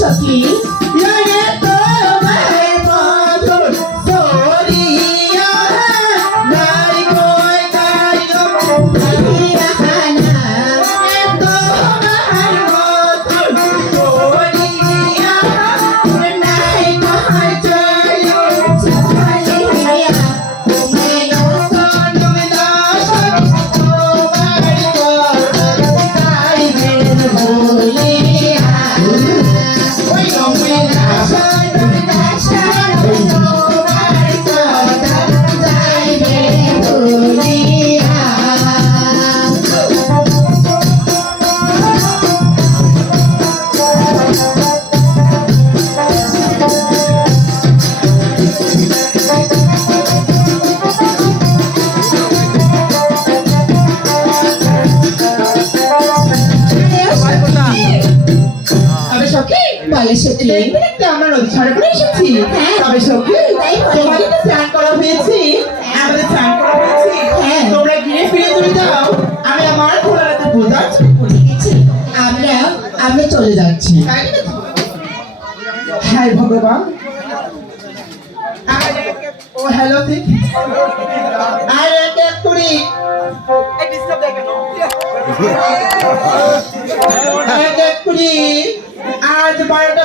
সখী বলে সখী আমরা নদী ছাড়া করে এসেছি। তবে সখী তোমাদের তো স্নান করা হয়েছে, আমাদের স্নান করা হয়েছে, তোমরা ঘিরে ফিরে চলে যাও, আমি আমার খোলা রাতে বোঝার আমরা চলে যাচ্ছি। হায় ভগবান, ও হ্যালো আর এক করি আজ 12টা